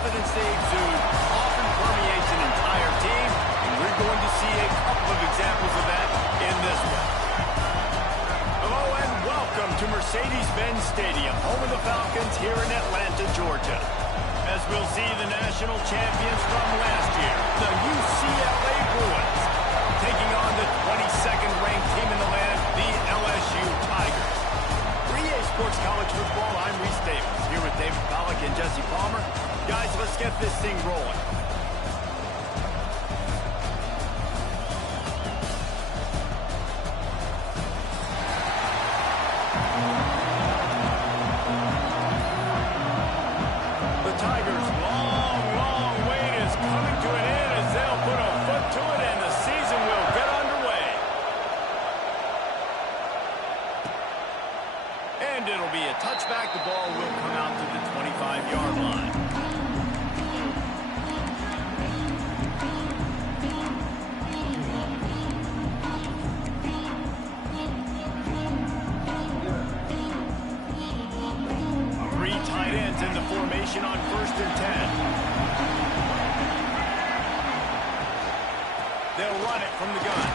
confidence they exude often permeates an entire team, and we're going to see a couple of examples of that in this one. Hello and welcome to Mercedes-Benz Stadium, home of the Falcons here in Atlanta, Georgia. As we'll see the national champions from last year, the UCLA Bruins, taking on the 22nd ranked team in the land, the LSU Tigers. For EA Sports College Football, I'm Reese Davis, here with David Pollack and Jesse Palmer. Guys, let's get this thing rolling. The Tigers' long wait is coming to an end as they'll put a foot to it and the season will get underway. And it'll be a touchback. The ball will come out to the 25-yard line. Three tight ends in the formation on 1st and 10. They'll run it from the gun.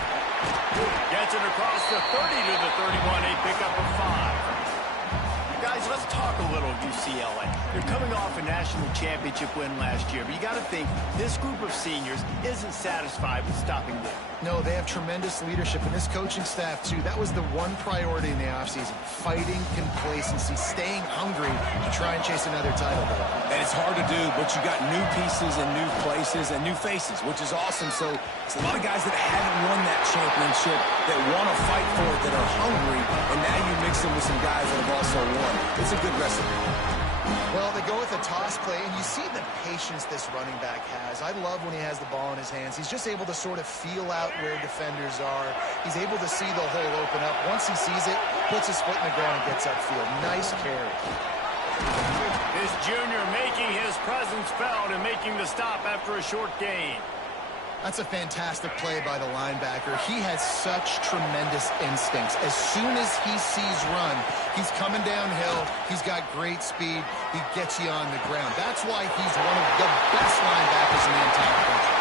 Gets it across the 30 to the 31, a pickup of 5. Guys, let's talk a little UCLA. They're coming off a national championship win last year, but you got to think this group of seniors isn't satisfied with stopping there. No, they have tremendous leadership, and this coaching staff, too. That was the one priority in the offseason, fighting complacency, staying hungry to try and chase another title. And it's hard to do, but you got new pieces and new places and new faces, which is awesome. So it's a lot of guys that haven't won that championship that want to fight for it, that are hungry, and now you mix them with some guys that have also won. It's a good recipe. Well, they go with a toss play, and you see the patience this running back has. I love when he has the ball in his hands. He's just able to sort of feel out where defenders are. He's able to see the hole open up. Once he sees it, puts his foot in the ground and gets upfield. Nice carry. This junior making his presence felt and making the stop after a short gain. That's a fantastic play by the linebacker. He has such tremendous instincts. As soon as he sees run, he's coming downhill. He's got great speed. He gets you on the ground. That's why he's one of the best linebackers in the entire country.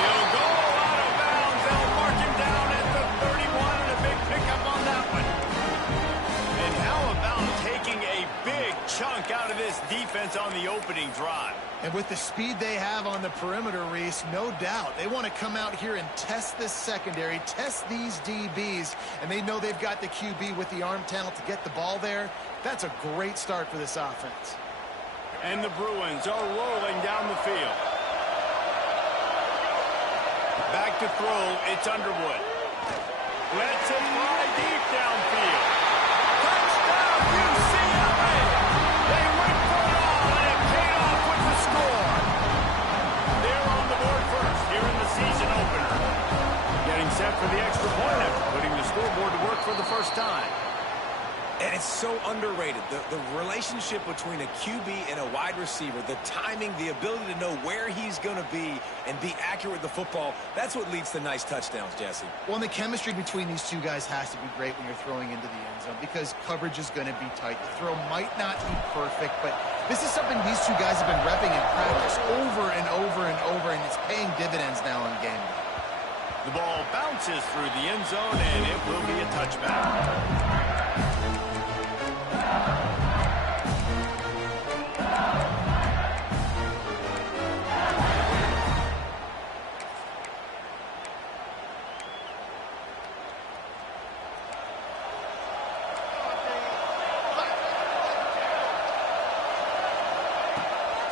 He'll go out of bounds. They'll mark him down at the 31 and a big pickup on that one. And how about taking a big chunk out of this defense on the opening drive? And with the speed they have on the perimeter, Reese, no doubt, they want to come out here and test this secondary, test these DBs, and they know they've got the QB with the arm talent to get the ball there. That's a great start for this offense. And the Bruins are rolling down the field. Back to throw, it's Underwood. Lets it fly deep downfield. Touchdown, UCLA! They went for it all, and it paid off with the score. They're on the board first here in the season opener. Getting set for the extra point after putting the scoreboard to work for the first time. And it's so underrated. The relationship between a QB and a wide receiver, the timing, the ability to know where he's going to be and be accurate with the football, that's what leads to nice touchdowns, Jesse. Well, and the chemistry between these two guys has to be great when you're throwing into the end zone because coverage is going to be tight. The throw might not be perfect, but this is something these two guys have been repping in practice over and over and over, and it's paying dividends now in game day. The ball bounces through the end zone, and it will be a touchback.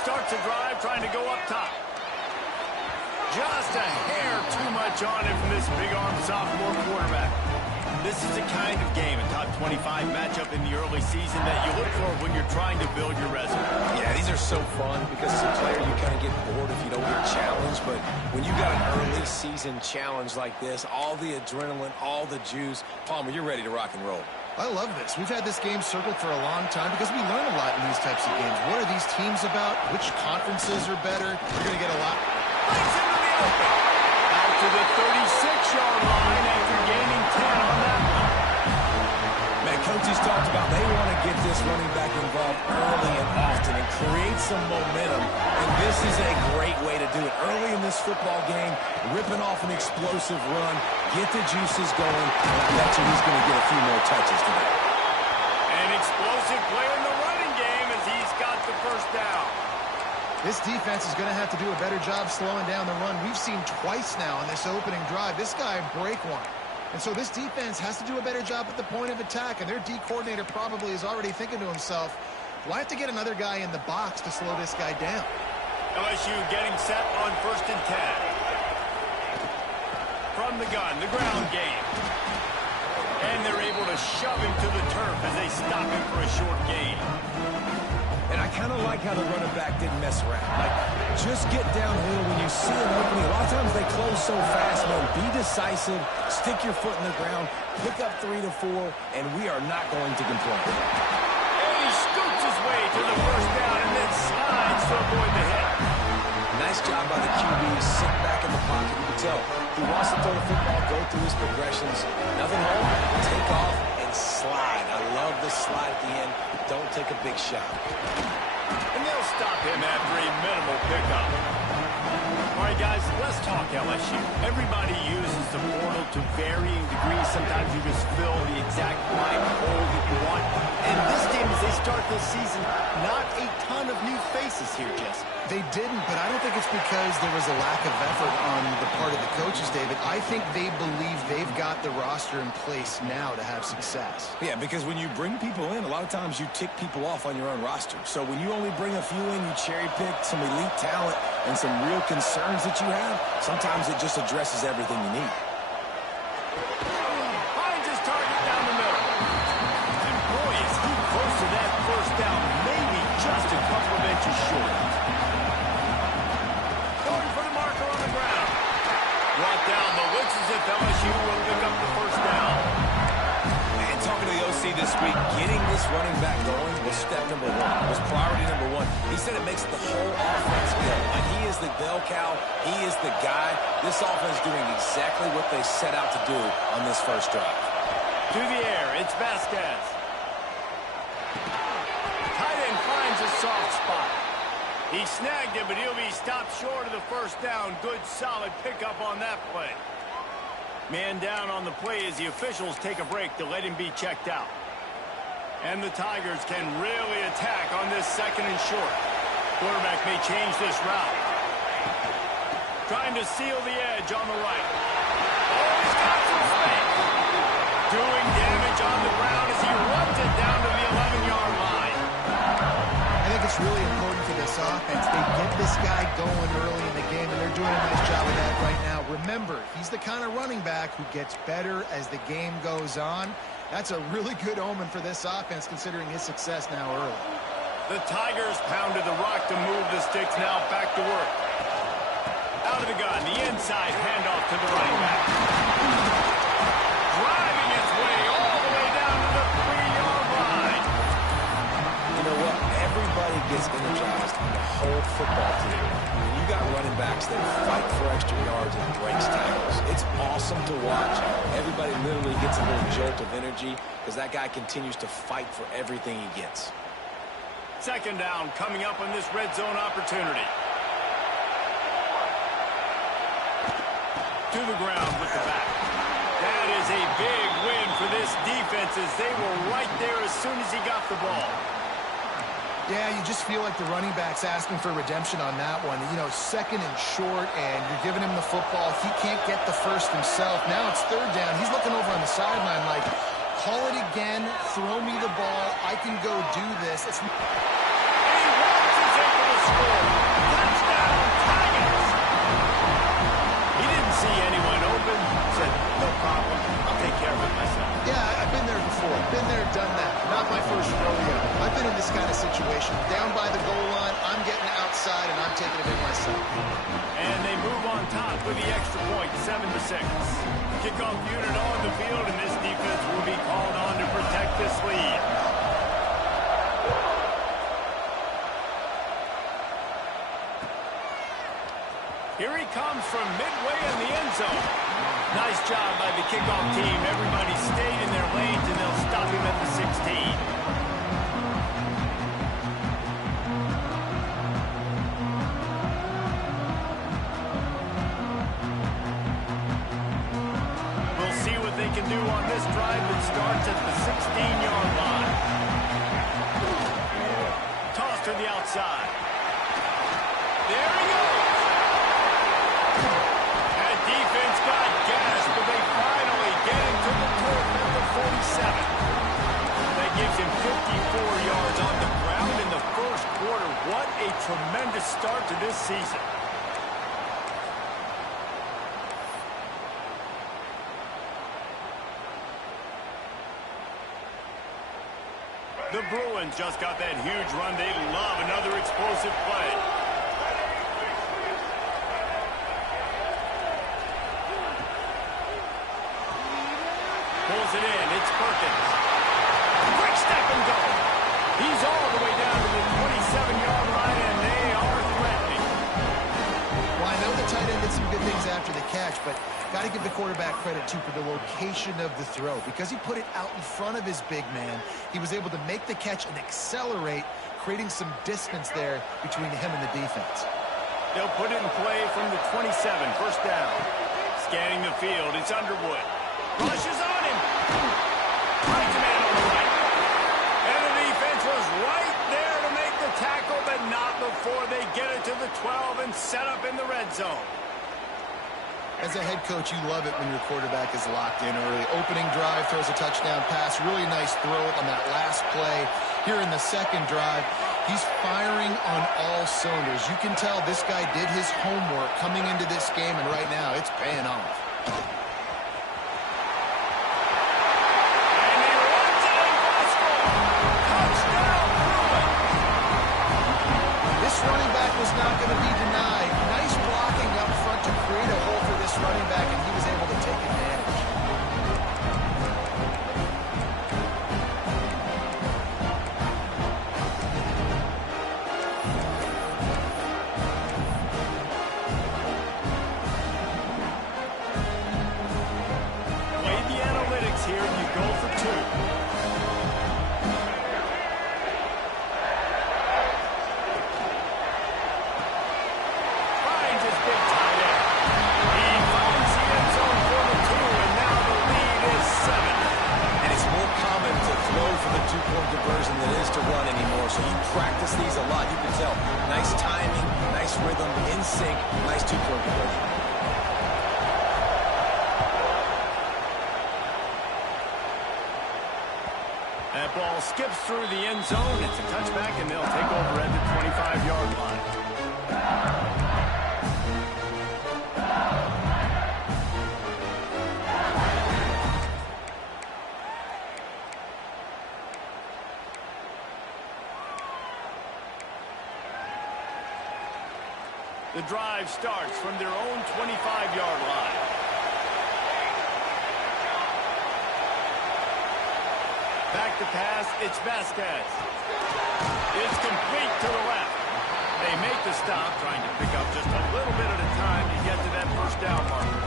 Starts a drive trying to go up top. Just a hair too much on him from this big-armed sophomore quarterback. This is the kind of game, a top 25 matchup in the early season that you look for when you're trying to build your resume. Yeah, these are so fun because as a player you kind of get bored if you don't get challenged, but when you got an early season challenge like this, all the adrenaline, all the juice, Palmer, you're ready to rock and roll. I love this. We've had this game circled for a long time because we learn a lot in these types of games. What are these teams about? Which conferences are better? You're going to get a lot. Plays into the open. Out to the 36-yard line after gaining 10 on that one. Man, coaches talked about they want to get this running back involved early and often and create some momentum, and this is a great way to do it. Early in this football game, ripping off an explosive run, get the juices going, and I bet you he's going to get a few more touches today. An explosive play in the running game as he's got the first down. This defense is going to have to do a better job slowing down the run. We've seen twice now on this opening drive. This guy break one. And so this defense has to do a better job at the point of attack, and their D coordinator probably is already thinking to himself, do I have to get another guy in the box to slow this guy down? LSU getting set on 1st and 10. From the gun, the ground game. And they're able to shove him to the turf as they stop him for a short gain. And I kind of like how the running back didn't mess around. Like, just get downhill when you see an opening. A lot of times they close so fast, man. Be decisive, stick your foot in the ground, pick up 3 to 4, and we are not going to complain. And he scoots his way to the first down and then slides to avoid the hit. Nice job by the QB, sitting back in the pocket. You can tell he wants to throw the football, go through his progressions. Nothing home, take off, and slide. I love the slide at the end. Don't take a big shot. And they'll stop him after a minimal pickup. All right, right, guys, let's talk LSU. Everybody uses the portal to varying degrees. Sometimes you just fill the exact blank hole that you want. And this team, as they start this season, not a ton of new faces here, Jesse. They didn't, but I don't think it's because there was a lack of effort on the part of the coaches, David. I think they believe they've got the roster in place now to have success. Yeah, because when you bring people in, a lot of times you tick people off on your own roster. So when you only bring a few in, you cherry pick some elite talent and some real concerns that you have, sometimes it just addresses everything you need. Finds his target down the middle. And boy, is he close to that first down, maybe just a couple of inches short. Going for the marker on the ground. Brought down, but looks as if LSU will pick up the first down. And talking to the OC this week, getting this running back going was step number one, was priority number one. He said it makes the whole offense go. Like he is the bell cow, he is the guy. This offense doing exactly what they set out to do on this first drive. To the air, it's Vasquez. Tight end finds a soft spot. He snagged it, but he'll be stopped short of the first down. Good, solid pickup on that play. Man down on the play as the officials take a break to let him be checked out. And the Tigers can really attack on this second and short. Quarterback may change this route. Trying to seal the edge on the right. Oh, he's got some space. Doing damage on the ground as he runs it down to the 11-yard line. I think it's really important for this offense. They get this guy going early in the game, and they're doing a nice job of that right now. Remember, he's the kind of running back who gets better as the game goes on. That's a really good omen for this offense, considering his success now early. The Tigers pounded the rock to move the sticks, now back to work. Out of the gun, the inside handoff to the running back. Driving its way all the way down to the 3-yard line. You know what? Everybody gets energized on the whole football team. When you got running backs that fight for extra yards and breaks tackles, it's awesome to watch. Everybody literally gets a little jolt of energy because that guy continues to fight for everything he gets. Second down coming up on this red zone opportunity. To the ground with the back. That is a big win for this defense as they were right there as soon as he got the ball. Yeah, you just feel like the running back's asking for redemption on that one. You know, second and short, and you're giving him the football. He can't get the first himself. Now it's third down. He's looking over on the sideline like, call it again, throw me the ball, I can go do this. And he wants his able to score. Touchdown, Tigers! He didn't see anyone open. Said, no problem, I'll take care of it myself. Yeah, I've been there before. Been there, done that. Not my first rodeo. I've been in this kind of situation. Down by the goal line, I'm getting outside, and I'm taking it in myself. And they move on top with the extra point, 7-6. Kickoff unit on the field, and this defense will be called on to protect this lead. Here he comes from midway in the end zone. Nice job by the kickoff team. Everybody stayed in their lanes, and they'll stop him at the 16. They can do on this drive that starts at the 16-yard line. Toss to the outside. There he goes. That defense got gas, but they finally get him to the turf at the 47. That gives him 54 yards on the ground in the first quarter. What a tremendous start to this season. The Bruins just got that huge run. They love another explosive play. Pulls it in. It's Perkins. Quick step and go. He's all the way down to the 27-yard line, and they are threatening. Well, I know the tight end did some good things after the catch, but got to give the quarterback credit, too, for the location of the throw. Because he put it out in front of his big man, he was able to make the catch and accelerate, creating some distance there between him and the defense. They'll put it in play from the 27, first down. Scanning the field, it's Underwood. Rushes on him. Finds a man on the right. And the defense was right there to make the tackle, but not before they get it to the 12 and set up in the red zone. As a head coach, you love it when your quarterback is locked in early. Opening drive, throws a touchdown pass. Really nice throw on that last play. Here in the second drive, he's firing on all cylinders. You can tell this guy did his homework coming into this game, and right now it's paying off. And he runs it in for the score. Touchdown, Ruben. This running back was not going to be denied. Nice blocking up front to create a hole for this running back, and he was able to take advantage. Play the analytics here, and you go for two. Finds his big tight end. He finds the end zone for the two, and now the lead is 7. And it's more common to throw for the two-point conversion than it is to run anymore. So you practice these a lot. You can tell. Nice timing, nice rhythm, in sync, nice two-point conversion. That ball skips through the end zone. It's a touchback, and they'll take over at the 25-yard line. The drive starts from their own 25-yard line. Back to pass, it's Vasquez. It's complete to the left. They make the stop, trying to pick up just a little bit at a time to get to that first down marker.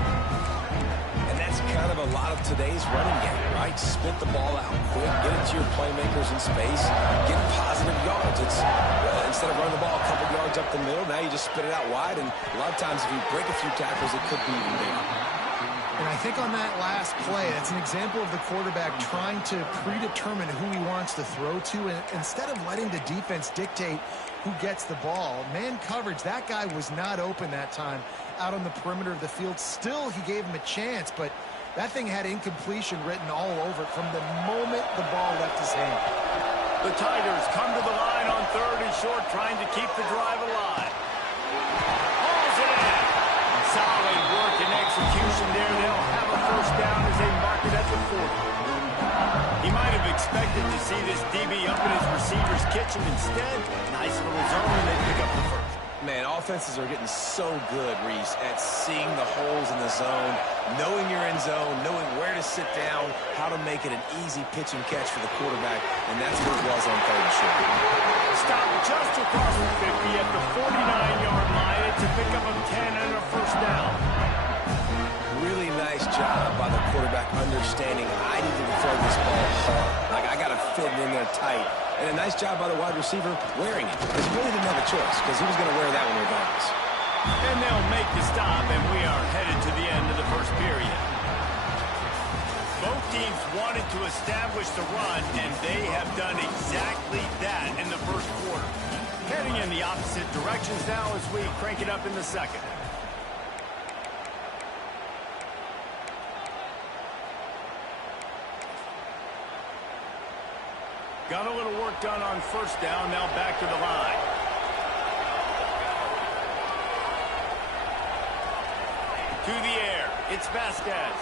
And that's kind of a lot of today's running game, right? Spit the ball out quick, get it to your playmakers in space, get positive yards. It's instead of running the ball a couple yards up the middle, now you just spit it out wide, and a lot of times if you break a few tackles, it could be even bigger. And I think on that last play, that's an example of the quarterback trying to predetermine who he wants to throw to, and instead of letting the defense dictate who gets the ball. Man coverage, that guy was not open that time out on the perimeter of the field. Still, he gave him a chance, but that thing had incompletion written all over it from the moment the ball left his hand. The Tigers come to the line on 3rd and short, trying to keep the drive alive. Hauls it in. Solid work and execution there. They'll have a first down as they mark it at the 40. He might have expected to see this DB up in his receiver's kitchen. Instead, nice little zone, and they pick up the first. Man, offenses are getting so good, Reese, at seeing the holes in the zone, knowing you're in zone, knowing where to sit down, how to make it an easy pitch and catch for the quarterback, and that's what it was on 3rd and short. Stop just across the 50 at the 49-yard line. It's a pickup of 10 and a first down. Really nice job by the quarterback understanding I need to throw this ball hard. Like, I got to fit it in there tight. And a nice job by the wide receiver wearing it, because he really didn't have a choice, because he was going to wear that one regardless. And they'll make the stop, and we are headed to the end of the first period. Both teams wanted to establish the run, and they have done exactly that in the first quarter. Heading in the opposite directions now as we crank it up in the second. Got a little work done on first down, now back to the line. To the air, it's Vasquez.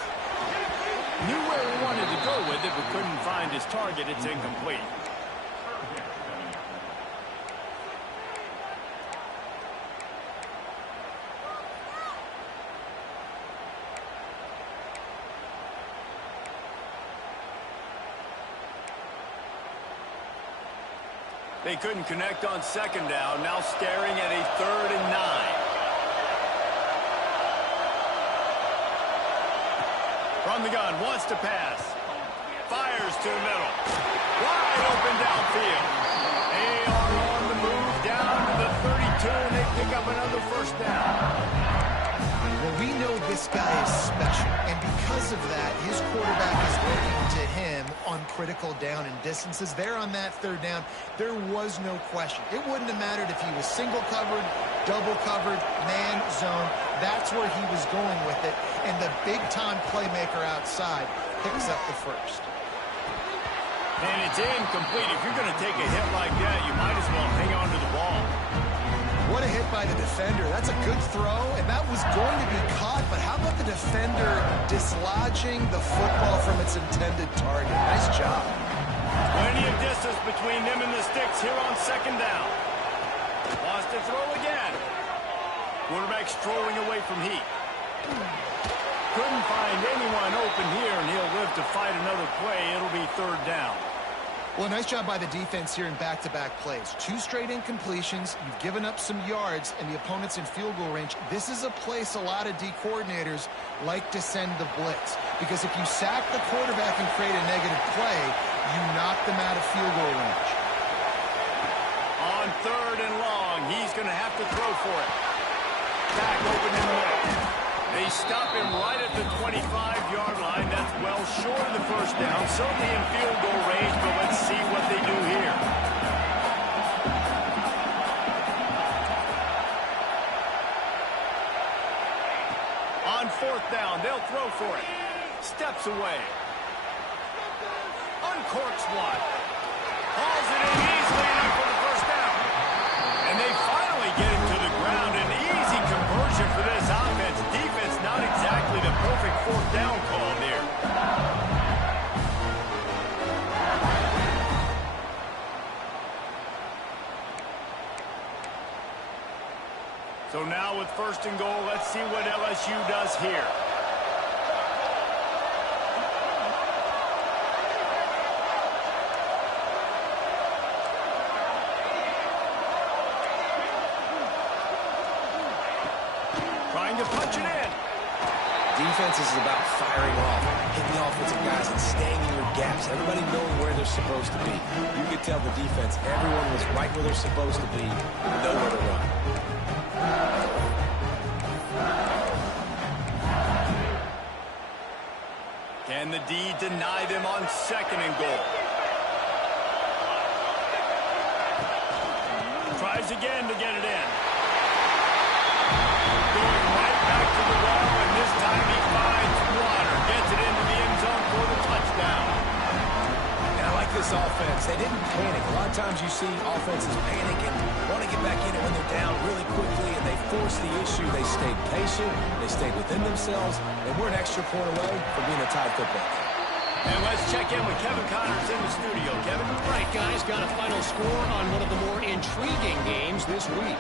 Knew where he wanted to go with it, but couldn't find his target. It's incomplete. They couldn't connect on second down, now staring at a 3rd and 9. From the gun, wants to pass. Fires to the middle. Wide open downfield. They are on the move down to the 32, and they pick up have another first down. Well, we know this guy is special, and because of that, his quarterback is looking to him on critical down and distances. There on that third down, there was no question. It wouldn't have mattered if he was single covered, double covered, man zone. That's where he was going with it, and the big-time playmaker outside picks up the first. And it's incomplete. If you're going to take a hit like that, you might as well hang on to the ball. What a hit by the defender. That's a good throw, and that was going to be caught, but how about the defender dislodging the football from its intended target? Nice job. Plenty of distance between them and the sticks here on second down. Wants to throw again. Quarterback strolling away from heat. Couldn't find anyone open here, and he'll live to fight another play. It'll be third down. Well, nice job by the defense here in back-to-back plays. 2 straight incompletions. You've given up some yards, and the opponent's in field goal range. This is a place a lot of D coordinators like to send the blitz, because if you sack the quarterback and create a negative play, you knock them out of field goal range. On third and long, he's going to have to throw for it. Back open in the middle. They stop him right at the 25-yard line. That's well short of the first down. Certainly in field goal range, but let's see what they do here. On fourth down, they'll throw for it. Steps away. Uncorks one. Hauls it in easily enough for the first down. And they finally get him to the ground. An easy conversion for this offense. Defense not exactly the perfect fourth down call there. So now with first and goal, let's see what LSU does here. Trying to punch it in. Defense is about firing off, hitting the offensive guys, and staying in your gaps. Everybody knowing where they're supposed to be. You could tell the defense, everyone was right where they're supposed to be, nowhere to run. Can the D deny them on second and goal? Tries again to get it in. Going right back to the well, and this time he finds water. Gets it into the end zone for the touchdown. And I like this offense. They didn't panic. A lot of times you see offenses panic and want to get back in it when they're down really quickly, and they force the issue. They stayed patient. They stayed within themselves, and we're an extra point away from being a tied football game. And let's check in with Kevin Connors in the studio. Kevin? Right, guys, got a final score on one of the more intriguing games this week.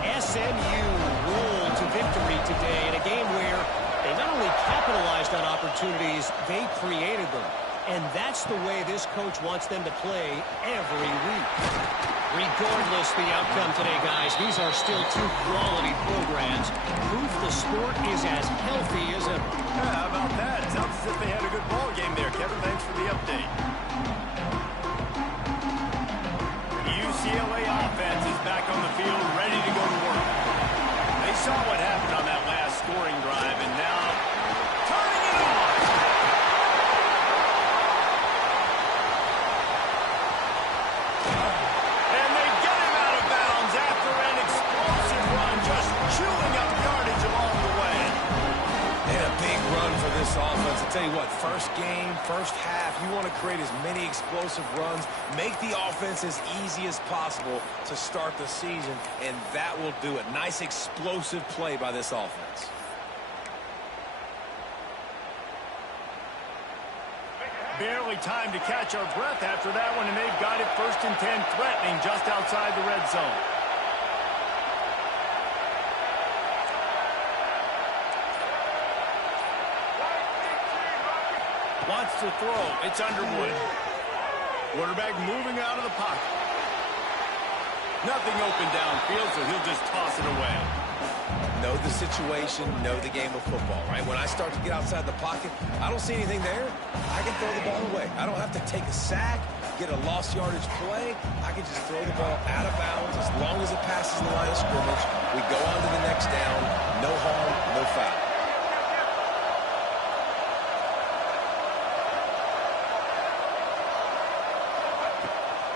SMU rolled to victory today in a game where they not only capitalized on opportunities, they created them. And that's the way this coach wants them to play every week. Regardless the outcome today, guys, these are still 2 quality programs. Proof the sport is as healthy as ever. Yeah, how about that? Sounds as if they had a good ball game there, Kevin. Thanks for the update. The UCLA offense is back on the field, ready to go to work. They saw what happened on that last scoring drive, and now turning it on. And they get him out of bounds after an explosive run, just chewing up yardage along the way. And a big run for this offense. I'll tell you what, first game, first half, you want to create as many explosive runs, make the offense as easy as possible to start the season, and that will do it. Nice explosive play by this offense. Barely time to catch our breath after that one, and they've got it first and 10, threatening just outside the red zone. Wants to throw. It's Underwood. Quarterback moving out of the pocket. Nothing open downfield, so he'll just toss it away. Know the situation, know the game of football, right? When I start to get outside the pocket, I don't see anything there, I can throw the ball away. I don't have to take a sack, get a lost yardage play, I can just throw the ball out of bounds as long as it passes the line of scrimmage. We go on to the next down. No harm, no foul.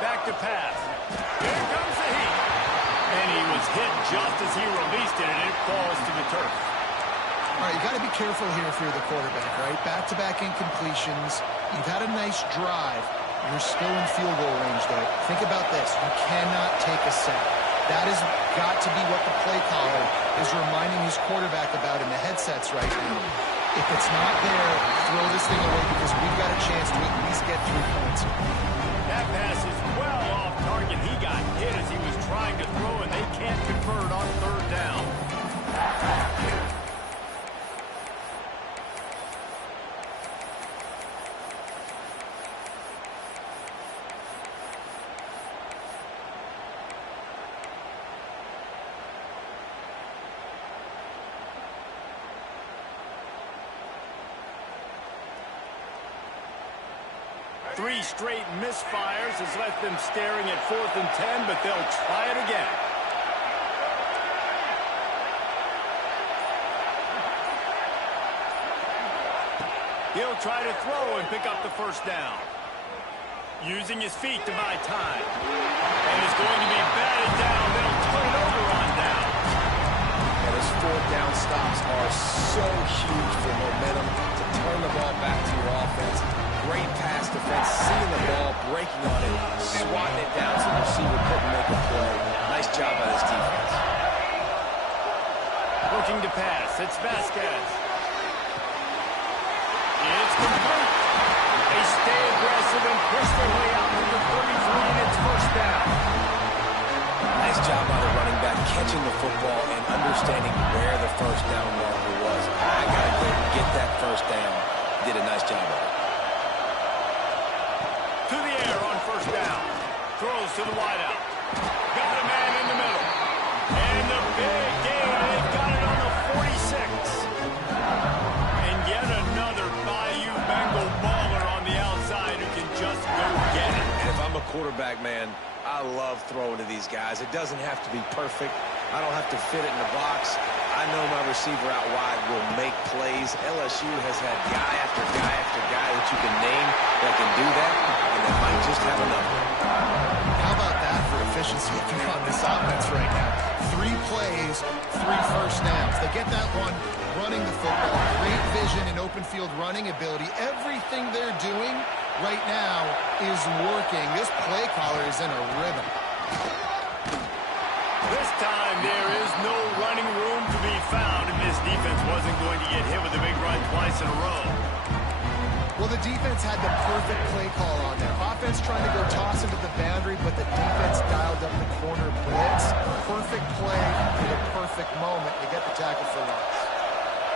Back to pass. Here comes the heat. And he was hit just as he released it, and it falls to the turf. All right, you got to be careful here if you're the quarterback, right? Back-to-back incompletions. You've had a nice drive. You're still in field goal range, though. Think about this. You cannot take a sack. That has got to be what the play caller is reminding his quarterback about in the headsets right now. If it's not there, throw this thing away because we've got a chance to at least get 3 points. That pass is well off target. He got hit as he was trying to throw, and they can't convert on 3rd down. Three straight misfires has left them staring at 4th and 10, but they'll try it again. He'll try to throw and pick up the 1st down. Using his feet to buy time. And it's going to be batted down. They'll turn it over on down. And his 4th down stops are so huge for momentum to turn the ball back to your offense. Great pass defense, seeing the ball, breaking on it, swatting it down so the receiver couldn't make a play. Nice job by this defense. Looking to pass. It's Vasquez. It's complete. They stay aggressive and push their way out to the 33, and it's 1st down. Nice job by the running back catching the football and understanding where the 1st down marker was. I got to go get that 1st down. Did a nice job of it. To the air on 1st down. Throws to the wideout. Got a man in the middle. And the big gain. They've got it on the 46. And yet another Bayou Bengal baller on the outside who can just go get it. And if I'm a quarterback, man, I love throwing to these guys. It doesn't have to be perfect. I don't have to fit it in the box. I know my receiver out wide will make plays. LSU has had guy after guy after guy that you can name that can do that, and they might just have enough. How about that for efficiency if you're on this offense right now? 3 plays, 3 first downs. They get that one running the football. Great vision and open field running ability. Everything they're doing right now is working. This play caller is in a rhythm. This time there is no running room to be found, and this defense wasn't going to get hit with a big run twice in a row. Well, the defense had the perfect play call on there. Offense trying to go toss into the boundary, but the defense dialed up the corner blitz. Perfect play for the perfect moment to get the tackle for loss.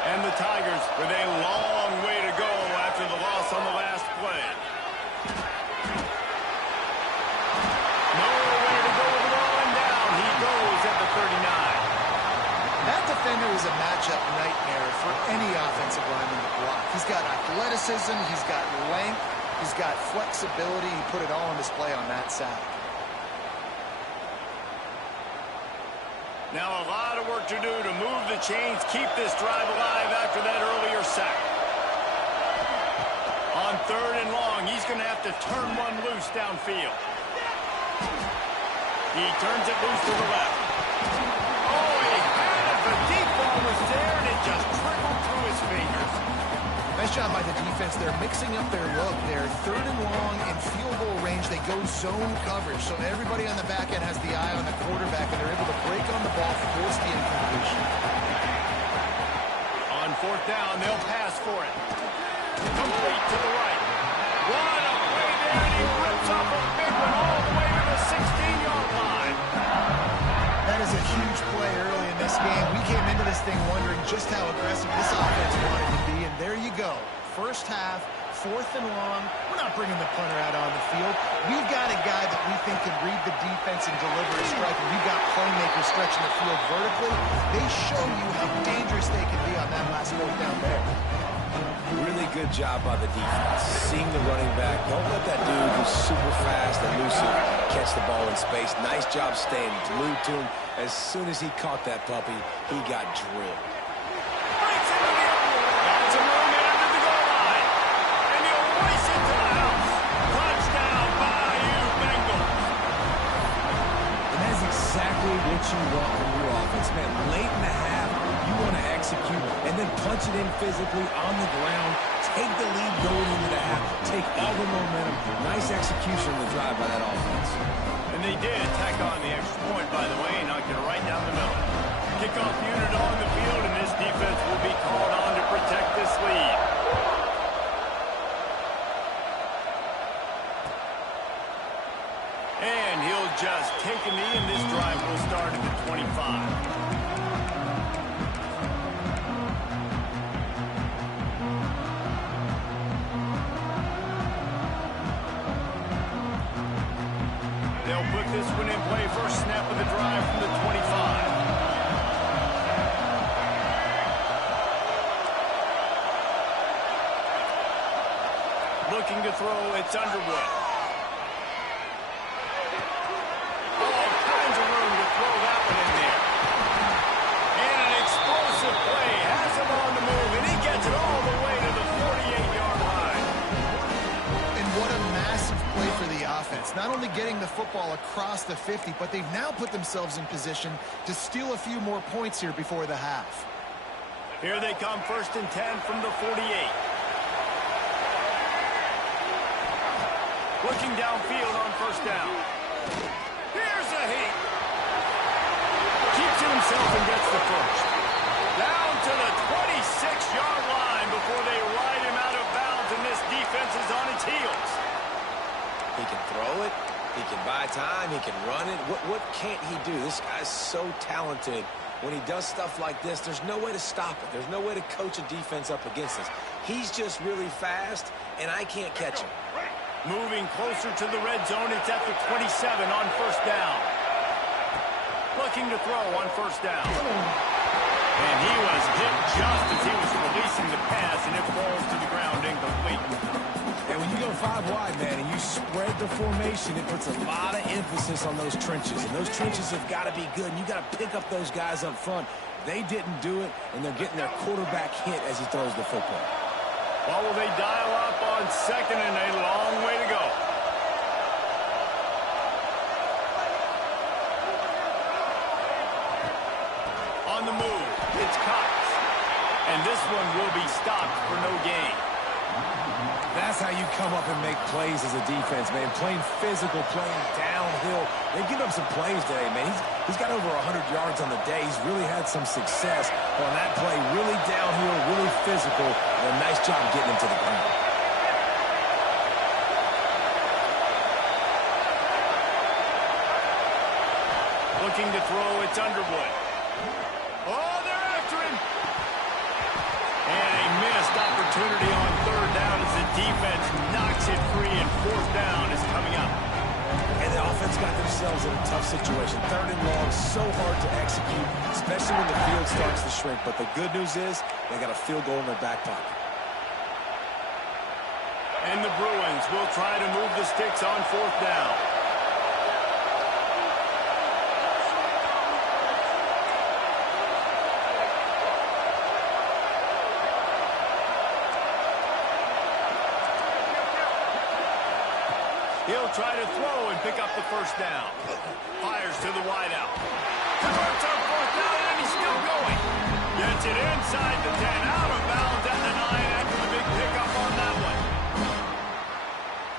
And the Tigers with a long way to go after the loss on the last play. Nowhere to go with the ball and down. He goes at the 39. That defender is a matchup nightmare for any offensive lineman to block. He's got athleticism, he's got length, he's got flexibility. He put it all on display on that sack. Now a lot of work to do to move the chains, keep this drive alive after that earlier sack. On 3rd and long, he's going to have to turn one loose downfield. He turns it loose to the left. Oh, he had it. The deep ball was there, and it just trickled through his fingers. Nice job by the defense. They're mixing up their look. They're 3rd and long in field goal range. They go zone coverage, so everybody on the back end has the eye on the quarterback, and they're able to break on the ball, force the incompletion. On 4th down, they'll pass for it. Complete to the right. What a play there, and he rips off a big one all the way to the 16-yard line. That is a huge play early in this game. We came into this thing wondering just how aggressive this offense wanted to be, and there you go. First half, 4th and long. We're not bringing the punter out on the field. We've got a guy that we think can read the defense and deliver a strike, and we've got playmakers stretching the field vertically. They show you how dangerous they can be on that last 4th down there. Really good job by the defense. Seeing the running back. Don't let that dude who's super fast, elusive, catch the ball in space. Nice job staying glued to him. As soon as he caught that puppy, he got drilled. Got some room in under the goal line. And he'll race it to the house. Touchdown, Bayou Bengals. And that's exactly what you want from your offense, man. Late in the half, you want to execute and then punch it in physically on the ground. Take the lead going into the half. Take all the momentum. Nice execution of the drive by that offense. And they did tack on the extra point, by the way, knocked it right down the middle. Kickoff unit on the field, and this defense will be called on to protect this lead. And he'll just take a knee, and this drive will start at the 25. They'll put this one in play. First snap of the drive from the 25. Looking to throw, it's Underwood. All kinds of room to throw that one in there. And an explosive play. Has him on the move, and he gets it all the way to the 48-yard line. And what a massive play for the offense. Not only getting the football across the 50, but they've now put themselves in position to steal a few more points here before the half. Here they come, 1st and 10 from the 48. Looking downfield on 1st down. Here's a heat. Keeps it himself and gets the first. Down to the 26-yard line before they ride him out of bounds, and this defense is on its heels. He can throw it. He can buy time. He can run it. What can't he do? This guy's so talented. When he does stuff like this, there's no way to stop it. There's no way to coach a defense up against us. He's just really fast, and I can't catch him. Moving closer to the red zone, it's at the 27 on 1st down. Looking to throw on 1st down. And he was hit just as he was releasing the pass, and it falls to the ground incomplete. And when you go 5 wide, man, and you spread the formation, it puts a lot of emphasis on those trenches. And those trenches have got to be good, and you got to pick up those guys up front. They didn't do it, and they're getting their quarterback hit as he throws the football. Well, will they dial up on 2nd and a long way to go? On the move, it's Cox. And this one will be stopped for no gain. That's how you come up and make plays as a defense, man. Playing physical, playing downhill. They've given up some plays today, man. He's got over 100 yards on the day. He's really had some success on that play. Really downhill, really physical, and a nice job getting him to the ground. Looking to throw, it's Underwood. Oh, they're after him. And a missed opportunity on 3rd down as the defense knocks it free, and 4th down is coming up. And the offense got themselves in a tough situation. 3rd and long, so hard to execute, especially when the field starts to shrink. But the good news is they got a field goal in their back pocket. And the Bruins will try to move the sticks on 4th down. He'll try to throw and pick up the 1st down. Fires to the wideout. Converts on 4th down, and he's still going. Gets it inside the 10, out of bounds at the 9 after the big pickup on that one.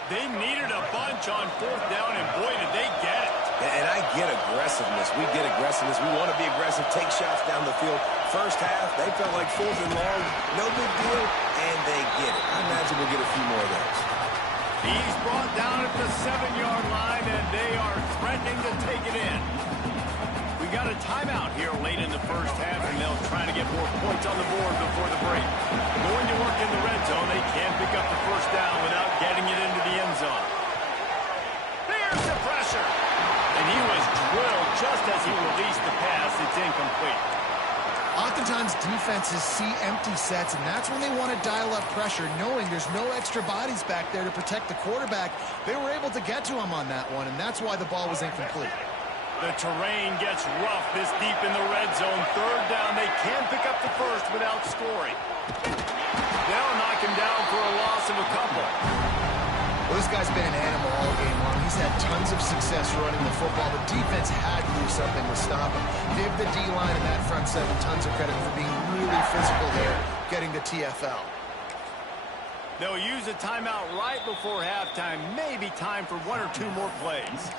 They needed a bunch on 4th down, and boy, did they get it. And I get aggressiveness. We get aggressiveness. We want to be aggressive, take shots down the field. First half, they felt like 4th and long, no big deal, and they get it. I imagine we'll get a few more of those. He's brought down at the 7-yard line, and they are threatening to take it in. We got a timeout here late in the first half, and they'll try to get more points on the board before the break. Going to work in the red zone, they can't pick up the 1st down without getting it into the end zone. Here's the pressure. And he was drilled just as he released the pass. It's incomplete. Oftentimes, defenses see empty sets, and that's when they want to dial up pressure, knowing there's no extra bodies back there to protect the quarterback. They were able to get to him on that one, and that's why the ball was incomplete. The terrain gets rough this deep in the red zone. Third down, they can pick up the first without scoring. They'll knock him down for a loss of a couple. Well, this guy's been an animal all game long. He's had tons of success running the football. The defense had to do something to stop him. Give the D-line and that front seven tons of credit for being really physical there, getting the TFL. They'll use a timeout right before halftime. Maybe time for one or two more plays.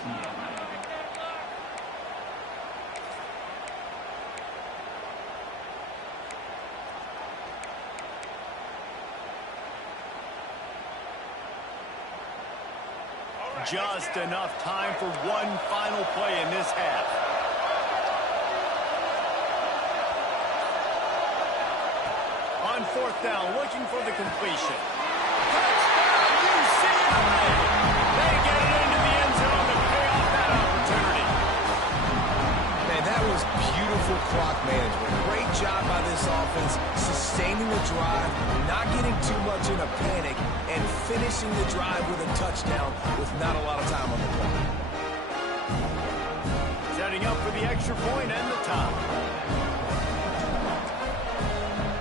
Just enough time for one final play in this half. On fourth down, looking for the completion. Touchdown, UCLA! They get it into the end zone to pay off that opportunity. Man, that was beautiful clock management. Great job by this offense, sustaining the drive, not getting too much in a panic, and finishing the drive with a touchdown with not a lot of time on the clock. Setting up for the extra point and the tie.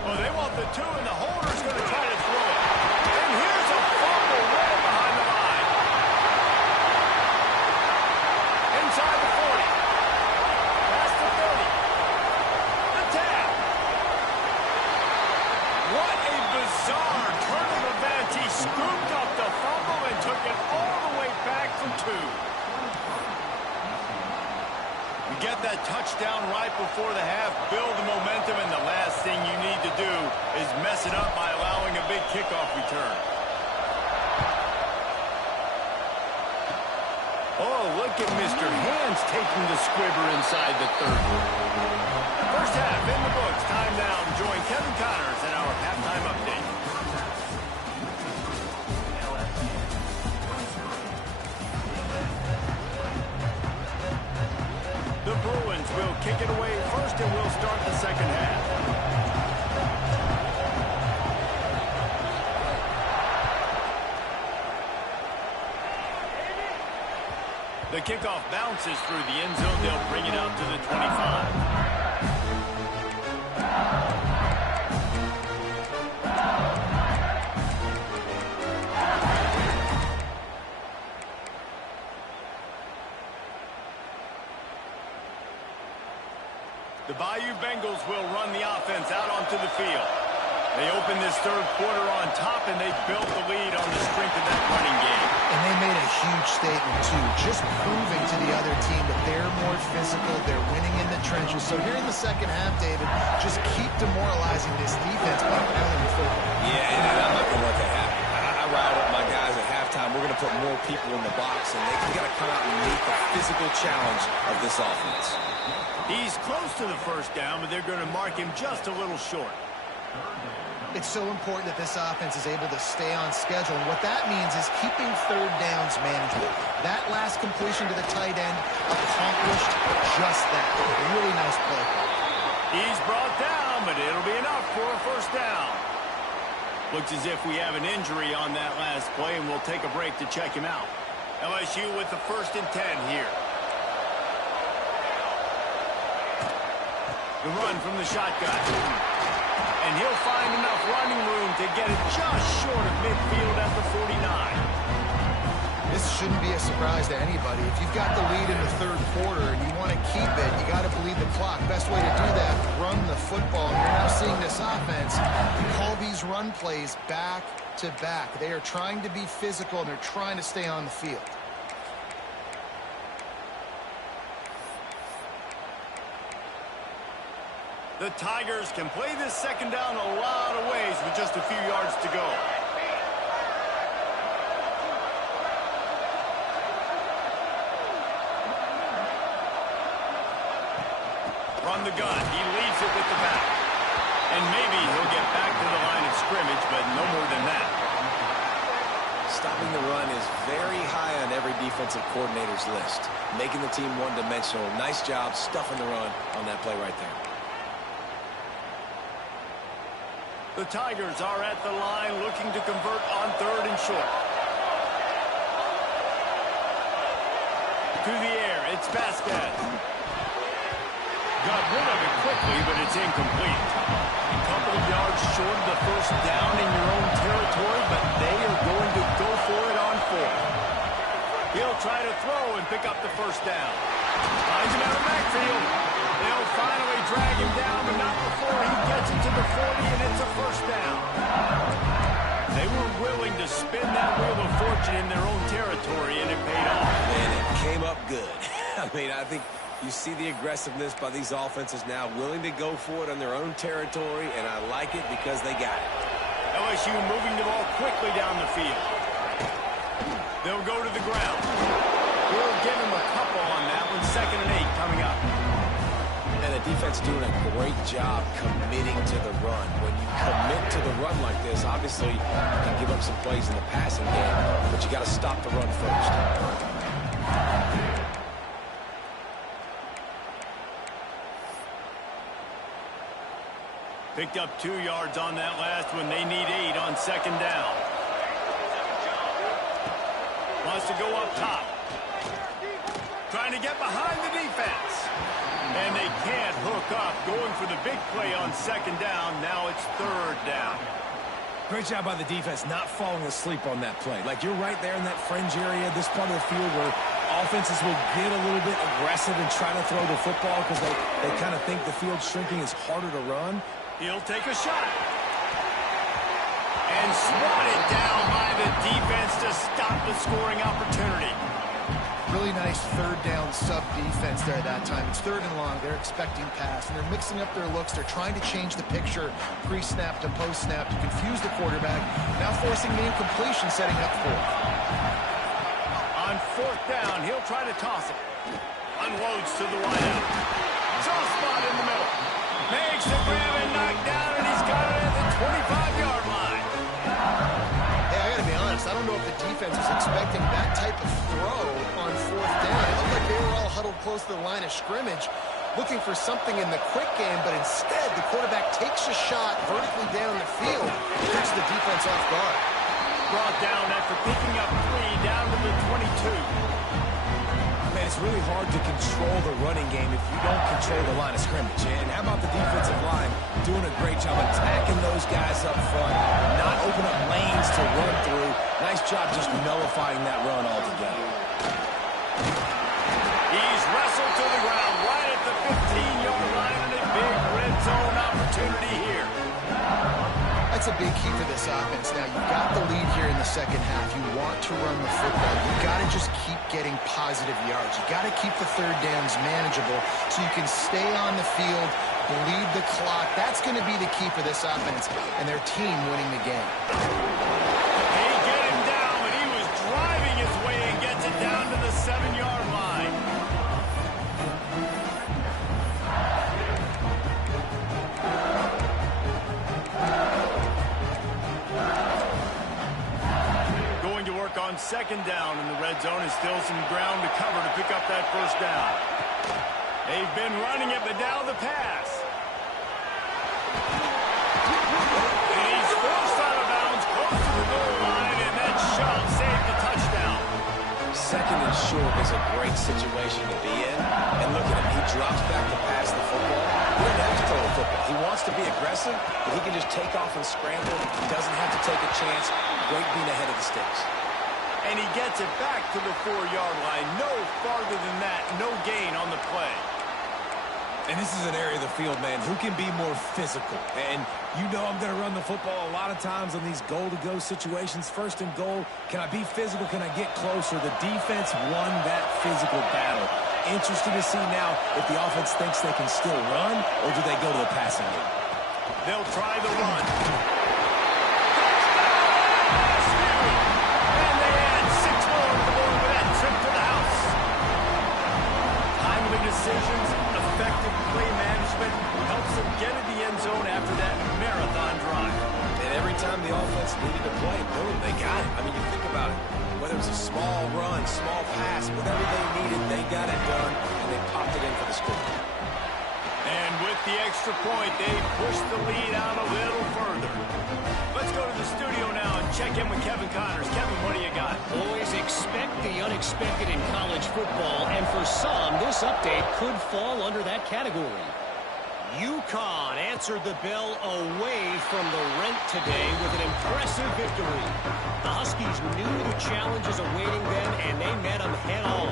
Oh, they want the two, and the holder's going to try to throw it. And here's a fumble right behind the line. Inside the 40. Past the 30. The tap. What a bizarre turn of events. He scooped up the fumble and took it all the way back for two. You get that touchdown right before the half, build the momentum, and the last thing you need to do is mess it up by allowing a big kickoff return. Oh, look at Mr. Hands taking the squibber inside the 30. First half in the books. Time now to join Kevin Connors in our halftime update. The Bruins will kick it away first, and we'll start the second half. The kickoff bounces through the end zone. They'll bring it out to the 25. The Bayou Bengals will run the offense out onto the field. They open this third quarter on top, and they built the lead on the strength of that running game. And they made a huge statement, too, just proving to the other team that they're more physical, they're winning in the trenches. So here in the second half, David, just keep demoralizing this defense by pounding the football. Yeah, and I'm not going to let that happen. I riled up my guys at halftime. We're going to put more people in the box, and they got to come out and meet the physical challenge of this offense. He's close to the first down, but they're going to mark him just a little short. It's so important that this offense is able to stay on schedule, and what that means is keeping third downs manageable. That last completion to the tight end accomplished just that. Really nice play. He's brought down, but it'll be enough for a first down. Looks as if we have an injury on that last play, and we'll take a break to check him out. LSU with the 1st and 10 here. The run from the shotgun. And he'll find enough running room to get it just short of midfield at the 49. This shouldn't be a surprise to anybody. If you've got the lead in the third quarter and you want to keep it, you got to bleed the clock. Best way to do that, run the football. And you're now seeing this offense call these run plays back to back. They are trying to be physical, and they're trying to stay on the field. The Tigers can play this second down a lot of ways with just a few yards to go. From the gun, he leaves it with the back. And maybe he'll get back to the line of scrimmage, but no more than that. Stopping the run is very high on every defensive coordinator's list. Making the team one-dimensional. Nice job stuffing the run on that play right there. The Tigers are at the line looking to convert on 3rd and short. To the air, it's Vasquez. Got rid of it quickly, but it's incomplete. A couple of yards short of the first down in your own territory, but they are going to go for it on 4th. He'll try to throw and pick up the first down. Finds him out of the backfield. They'll finally drag him down, but not before he gets it to the 40, and it's a first down. They were willing to spin that wheel of fortune in their own territory, and it paid off. And it came up good. I mean, I think you see the aggressiveness by these offenses now, willing to go for it on their own territory, and I like it because they got it. LSU moving the ball quickly down the field. They'll go to the ground. We'll give him a couple on that one. 2nd and 8 coming up. And the defense doing a great job committing to the run. When you commit to the run like this, obviously you can give up some plays in the passing game, but you got to stop the run first. Picked up 2 yards on that last one. They need 8 on 2nd down. Wants to go up top. Trying to get behind the defense. And they can't hook up. Going for the big play on 2nd down. Now it's 3rd down. Great job by the defense not falling asleep on that play. Like, you're right there in that fringe area, this part of the field where offenses will get a little bit aggressive and try to throw the football because they kind of think the field's shrinking. It's harder to run. He'll take a shot. And swatted down by the defense to stop the scoring opportunity. Really nice 3rd down sub-defense there at that time. It's 3rd and long. They're expecting pass, and they're mixing up their looks. They're trying to change the picture pre-snap to post-snap to confuse the quarterback, now forcing the incompletion, setting up 4th. On 4th down, he'll try to toss it. Unloads to the wideout. Soft spot in the middle. Makes the grab and knock down, and he's got it at the 25-yard line. Hey, I got to be honest. I don't know if the defense was expecting that type of throw on 4th down. It looked like they were all huddled close to the line of scrimmage, looking for something in the quick game, but instead the quarterback takes a shot vertically down the field and puts the defense off guard. Brought down after picking up 3 down to the 22. Man, it's really hard to control the running game if you don't control the line of scrimmage. And how about the defensive line doing a great job attacking those guys up front, not open up lanes to run through. Nice job just nullifying that run altogether. He's wrestled to the ground right at the 15-yard line, and a big red zone opportunity here. That's a big key for this offense. Now, you've got the lead here in the 2nd half. You want to run the football. You've got to just keep getting positive yards. You've got to keep the 3rd downs manageable so you can stay on the field, bleed the clock. That's going to be the key for this offense and their team winning the game. He get him down, but he was driving his way and gets it down to the 7-yard line. On 2nd down in the red zone, is still some ground to cover to pick up that first down. They've been running it, but now the pass. And he's forced out of bounds close to the goal line, and that shove saved the touchdown. 2nd and short is a great situation to be in. And look at him. He drops back to pass the football. He doesn't have to throw the football. He wants to be aggressive, but he can just take off and scramble. He doesn't have to take a chance. Great being ahead of the sticks. And he gets it back to the 4-yard line. No farther than that. No gain on the play. And this is an area of the field, man, who can be more physical. And you know I'm going to run the football a lot of times on these goal-to-go situations. 1st and goal, can I be physical? Can I get closer? The defense won that physical battle. Interesting to see now if the offense thinks they can still run, or do they go to the passing game? They'll try the run. Decisions, effective play management helps them get in the end zone after that marathon drive. And every time the offense needed to play, boom, they got it. I mean, you think about it. Whether it's a small run, small pass, whatever they needed, they got it done, and they popped it in for the score. And with the extra point, they pushed the lead out a little further. check in with Kevin Connors. Kevin, what do you got? Always expect the unexpected in college football, and for some, this update could fall under that category. UConn answered the bell away from the rent today with an impressive victory. The Huskies knew the challenges awaiting them, and they met them head-on.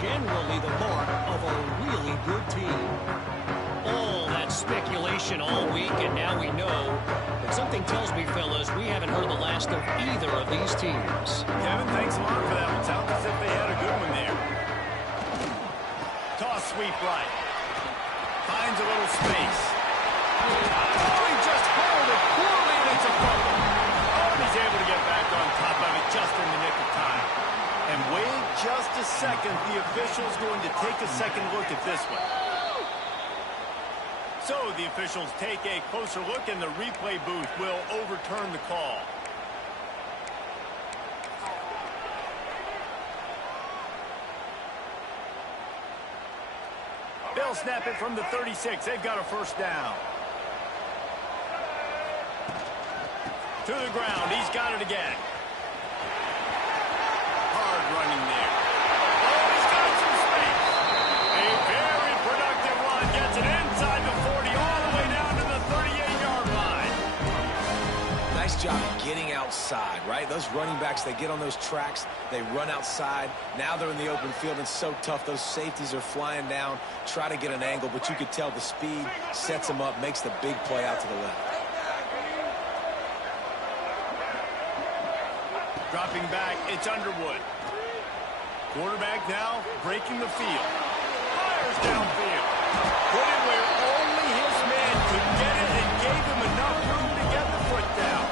Generally the mark of a really good team. All that speculation all week, and now we know. But something tells me, fellas, we haven't heard the last of either of these teams. Kevin, thanks a lot for that one. Sounds as if they had a good one there. Toss sweep right. Finds a little space. Oh, he just held it poorly, and it's a fumble. Oh, he's able to get back on top of it just in the nick of time. And wait just a second. The official's going to take a second look at this one. So the officials take a closer look, and the replay booth will overturn the call. They'll snap it from the 36. They've got a first down. To the ground. He's got it again. Hard running there. Oh, he's got some space. A very productive run. Gets it inside the 40 all the way down to the 38-yard line. Nice job getting outside, right? Those running backs, they get on those tracks, they run outside. Now they're in the open field. It's so tough. Those safeties are flying down, try to get an angle, but you could tell the speed sets them up, makes the big play out to the left. Dropping back, it's Underwood. Quarterback now breaking the field. Fires downfield. Put it where only his man could get it and gave him enough room to get the foot down.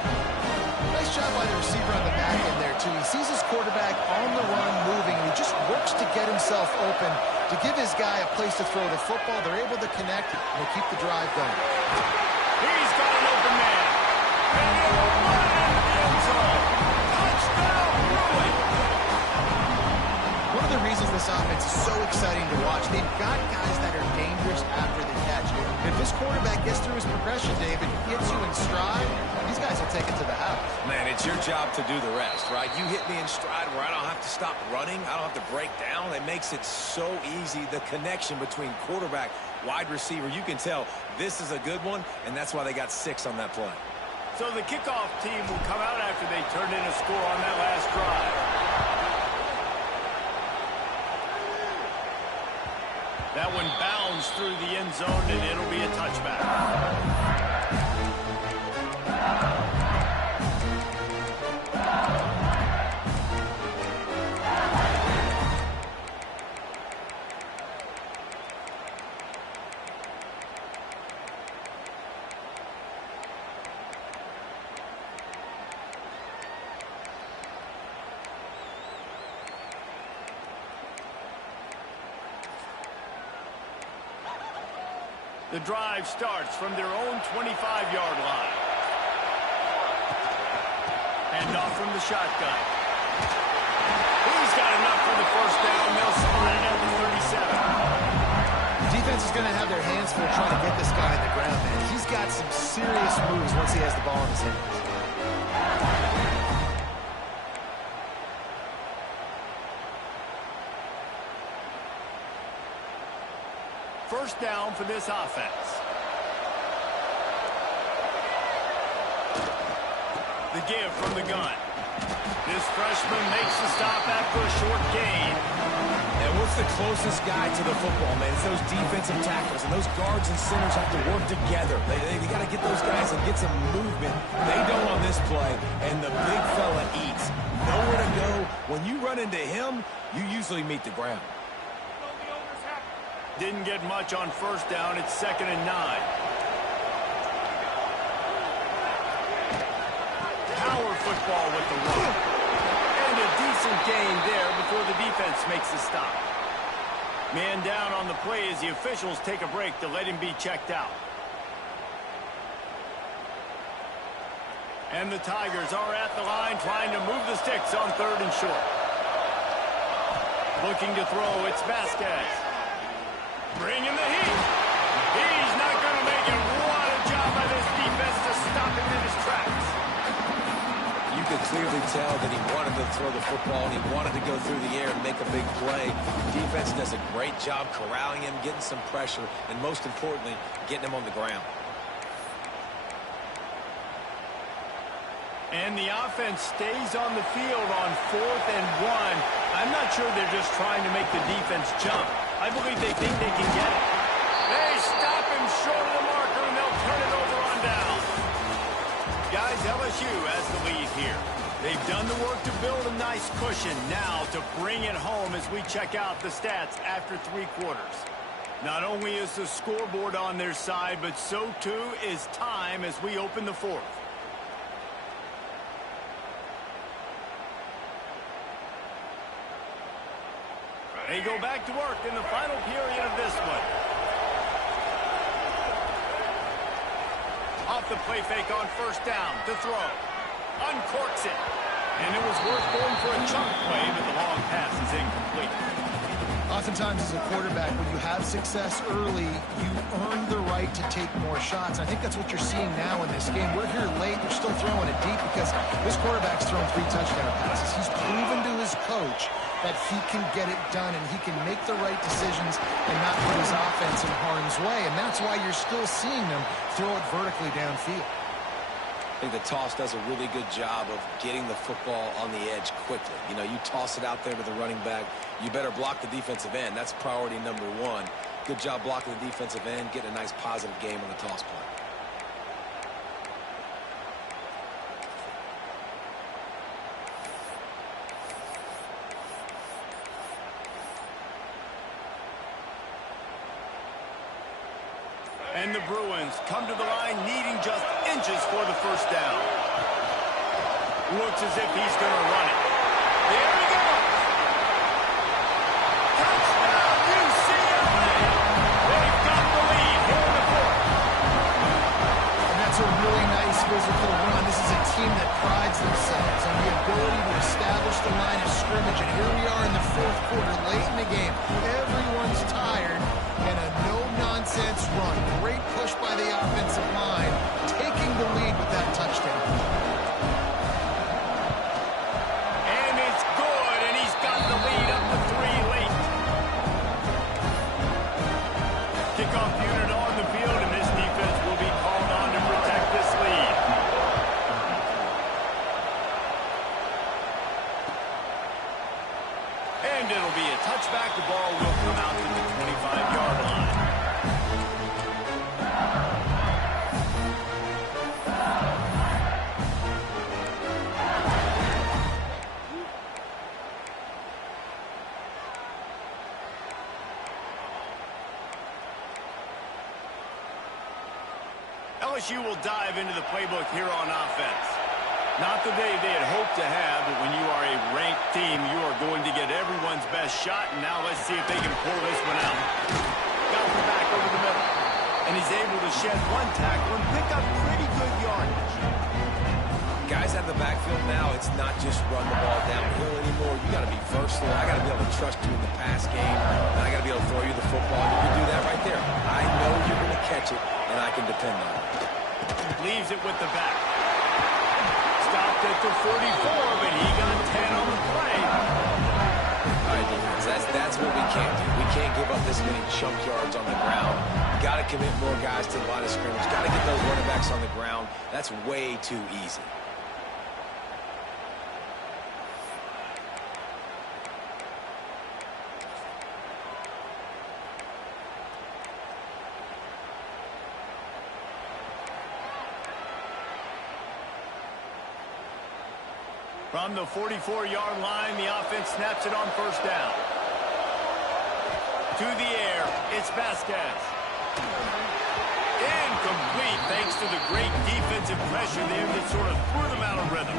Nice job by the receiver on the back end there, too. He sees his quarterback on the run moving, and he just works to get himself open to give his guy a place to throw the football. They're able to connect, and they keep the drive going. He's got an open man. And he'll run it into the end zone. Touchdown, Bruin. One of the reasons this offense is so exciting to watch, they've got guys that are dangerous after the catch. If this quarterback gets through his progression, David, gets you in stride, these guys will take it to the house. Man, it's your job to do the rest, right? You hit me in stride where I don't have to stop running. I don't have to break down. It makes it so easy. The connection between quarterback, wide receiver, you can tell this is a good one, and that's why they got 6 on that play. So the kickoff team will come out after they turned in a score on that last drive. That one bounds through the end zone, and it'll be a touchback. The drive starts from their own 25-yard line. And off from the shotgun. He's got enough for the first down. They'll spot it at the 37. Defense is going to have their hands full trying to get this guy in the ground, man. He's got some serious moves once he has the ball in his hands. First down for this offense. The give from the gun. This freshman makes the stop after a short gain. And what's the closest guy to the football, man? It's those defensive tackles, and those guards and centers have to work together. They got to get those guys and get some movement. They don't on this play, and the big fella eats. Nowhere to go. When you run into him, you usually meet the ground. Didn't get much on first down. It's 2nd and 9. Power football with the run. And a decent gain there before the defense makes the stop. Man down on the play as the officials take a break to let him be checked out. And the Tigers are at the line trying to move the sticks on 3rd and short. Looking to throw, it's Vasquez. Bringing the heat. He's not going to make it. What a job by this defense to stop him in his tracks. You could clearly tell that he wanted to throw the football and he wanted to go through the air and make a big play. Defense does a great job corralling him, getting some pressure, and most importantly, getting him on the ground. And the offense stays on the field on 4th and 1. I'm not sure they're just trying to make the defense jump. I believe they think they can get it. They stop him short of the marker, and they'll turn it over on down. Guys, LSU has the lead here. They've done the work to build a nice cushion. Now to bring it home as we check out the stats after 3 quarters. Not only is the scoreboard on their side, but so too is time as we open the 4th. They go back to work in the final period of this one. Off the play fake on 1st down to throw. Uncorks it. And it was worth going for a chunk play, but the long pass is incomplete. Oftentimes as a quarterback, when you have success early, you earn the right to take more shots. I think that's what you're seeing now in this game. We're here late. They're still throwing it deep because this quarterback's thrown 3 touchdown passes. He's proven to his coach that he can get it done and he can make the right decisions and not put his offense in harm's way. And that's why you're still seeing them throw it vertically downfield. I think the toss does a really good job of getting the football on the edge quickly. You know, you toss it out there to the running back, you better block the defensive end. That's priority number 1. Good job blocking the defensive end, getting a nice positive game on the toss play. And the Bruins come to the line needing just inches for the 1st down. Looks as if he's going to run it. There he goes. Touchdown, UCLA. They've got the lead here in the 4th. And that's a really nice physical run. This is a team that prides themselves on the ability to establish the line of scrimmage. And here we are in the 4th quarter, late in the game. Everyone's tired. And a no-nonsense run. Great push by the offensive line, taking the lead with that touchdown. And it's good, and he's got the lead up to 3 late. Kickoff unit on the field, and this defense will be called on to protect this lead. And it'll be a touchback. The ball will come out to the 25-yard line. LSU will dive into the playbook here on offense. Not the day they had hoped to have, but when you are a ranked team, you are going to get everyone's best shot. And now let's see if they can pull this one out. Got the back over the middle. And he's able to shed 1 tackle and pick up pretty good yardage. Guys out of the backfield now, it's not just run the ball downhill anymore. You got to be versatile. I got to be able to trust you in the pass game. And I got to be able to throw you the football. You can do that right there. I know you're going to catch it, and I can depend on it. Leaves it with the back. Stopped at the 44, but he got 10 on the play. All right, defense, that's what we can't do. We can't give up this many chunk yards on the ground. Got to commit more guys to the line of scrimmage. Got to get those running backs on the ground. That's way too easy. From the 44-yard line, the offense snaps it on 1st down. To the air, it's Vasquez. Incomplete thanks to the great defensive pressure there that sort of threw them out of rhythm.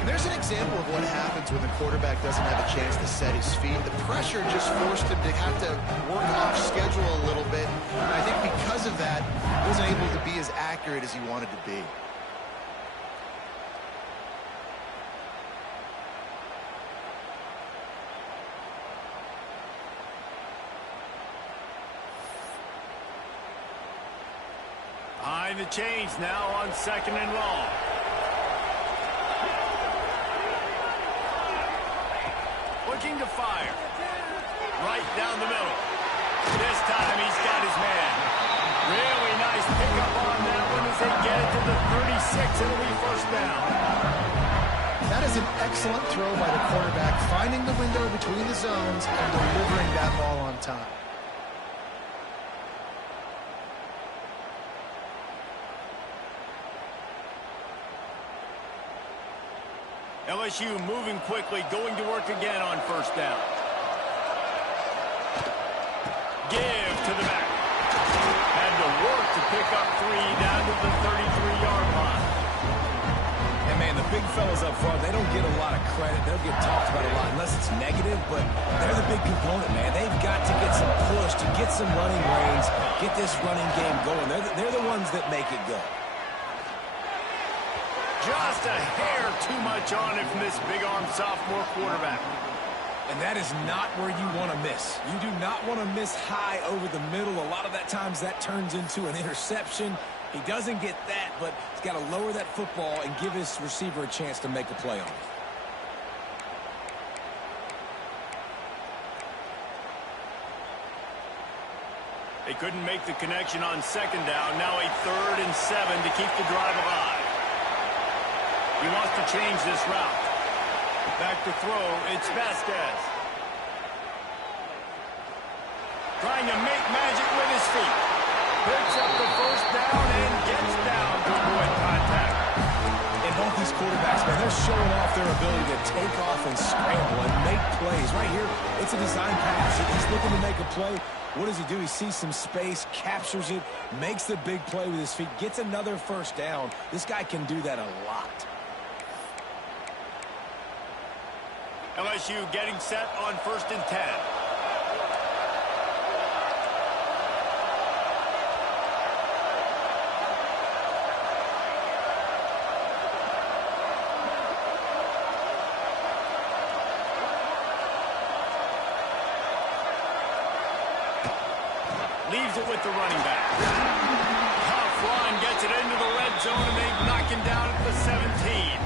And there's an example of what happens when the quarterback doesn't have a chance to set his feet. The pressure just forced him to have to work off schedule a little bit. And I think because of that, he wasn't able to be as accurate as he wanted to be. Behind the chains now on 2nd and long. looking to fire. Right down the middle. This time he's got his man. Really nice pickup on that one as they get it to the 36. It'll be first down. That is an excellent throw by the quarterback, finding the window between the zones and delivering that ball on time. LSU moving quickly, going to work again on first down. Give to the back. Had to work to pick up 3 down to the 33-yard line. And, man, the big fellas up front, they don't get a lot of credit. They'll get talked about a lot unless it's negative, but they're the big component, man. They've got to get some push, to get some running lanes, get this running game going. They're the ones that make it go. Just a hair too much on it from this big-arm sophomore quarterback. And that is not where you want to miss. You do not want to miss high over the middle. A lot of that times that turns into an interception. He doesn't get that, but he's got to lower that football and give his receiver a chance to make a play on it. They couldn't make the connection on second down. Now a 3rd and 7 to keep the drive alive. He wants to change this route. Back to throw, it's Vasquez. Trying to make magic with his feet. Picks up the first down and gets down to avoid contact. And both these quarterbacks, man, they're showing off their ability to take off and scramble and make plays. Right here, it's a design pass. He's looking to make a play. What does he do? He sees some space, captures it, makes the big play with his feet, gets another first down. This guy can do that a lot. LSU getting set on 1st and 10. Leaves it with the running back. Tough run, gets it into the red zone, and they knock him down at the 17.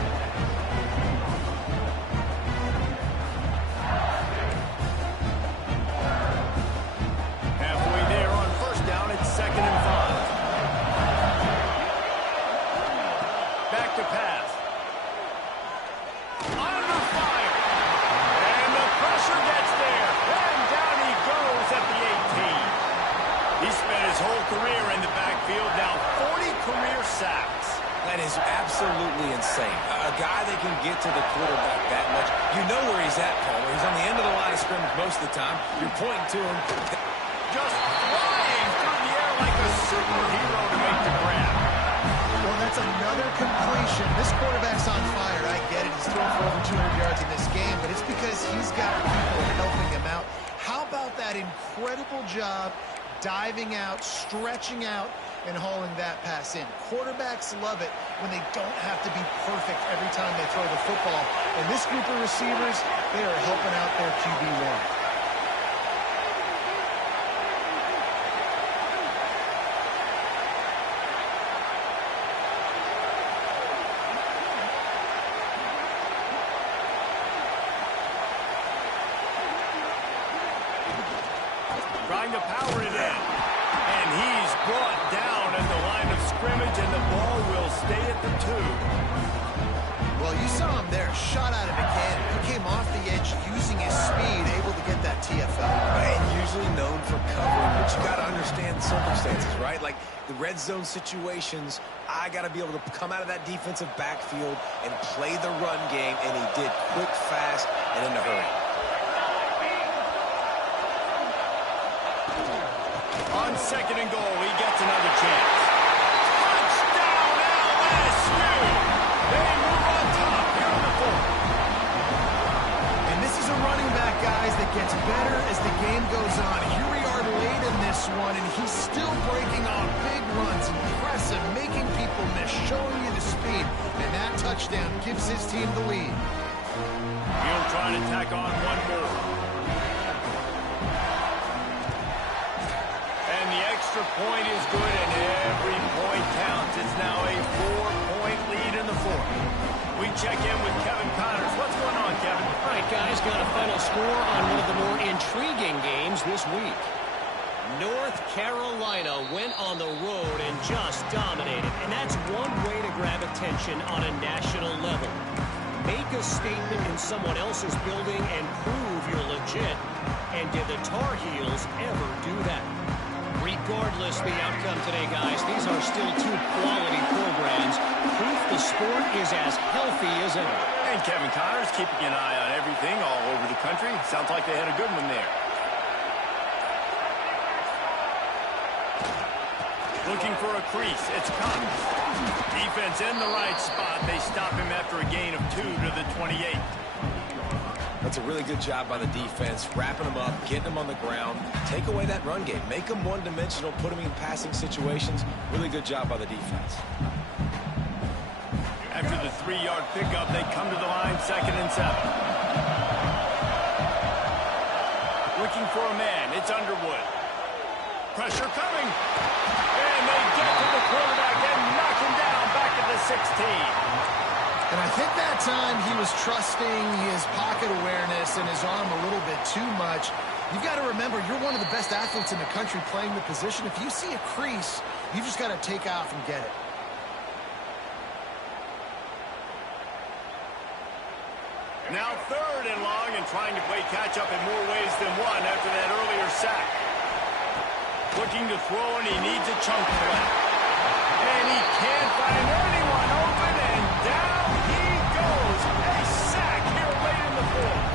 That is absolutely insane. A guy that can get to the quarterback that much. You know where he's at, Palmer. He's on the end of the line of scrimmage most of the time. You're pointing to him. Just flying through the air like a superhero to make the grab. Well, that's another completion. This quarterback's on fire. I get it. He's thrown for over 200 yards in this game, but it's because he's got people helping him out. How about that incredible job diving out, stretching out, and hauling that pass in? Quarterbacks love it when they don't have to be perfect every time they throw the football. And this group of receivers, they are helping out their QB1. Trying to power it in. And he's brought down at the line of scrimmage, and the ball will stay at the 2. Well, you saw him there, shot out of a cannon. He came off the edge using his speed, able to get that TFL. And usually known for covering, but you got to understand the circumstances, right? Like the red zone situations, I got to be able to come out of that defensive backfield and play the run game, and he did quick, fast, and in a hurry. On 2nd and goal, he gets another chance. Touchdown, LSU! They move on top here in the 4th. And this is a running back, guys, that gets better as the game goes on. Here we are late in this one, and he's still breaking on big runs, impressive, making people miss, showing you the speed. And that touchdown gives his team the lead. He'll try to tack on one more. Extra point is good, and every point counts. It's now a 4-point lead in the 4th. We check in with Kevin Connors. What's going on, Kevin? All right, guys, got a final score on one of the more intriguing games this week. North Carolina went on the road and just dominated, and that's one way to grab attention on a national level. Make a statement in someone else's building and prove you're legit. And did the Tar Heels ever do that? Regardless the outcome today, guys, these are still two quality programs. Proof the sport is as healthy as ever. And Kevin Connors keeping an eye on everything all over the country. Sounds like they had a good one there. Looking for a crease. It's Connors. Defense in the right spot. They stop him after a gain of 2 to the 28. That's a really good job by the defense, wrapping them up, getting them on the ground. Take away that run game. Make them one-dimensional, put them in passing situations. Really good job by the defense. After the 3-yard pickup, they come to the line, 2nd and 7. Looking for a man. It's Underwood. Pressure coming. And they get to the quarterback and knock him down back at the 16. And I think that time he was trusting his pocket awareness and his arm a little bit too much. You've got to remember, you're one of the best athletes in the country playing the position. If you see a crease, you just got to take off and get it. Now 3rd and long, and trying to play catch-up in more ways than one after that earlier sack. Looking to throw, and he needs a chunk play. And he can't find anyone open, and down he goes. A sack here late in the 4th.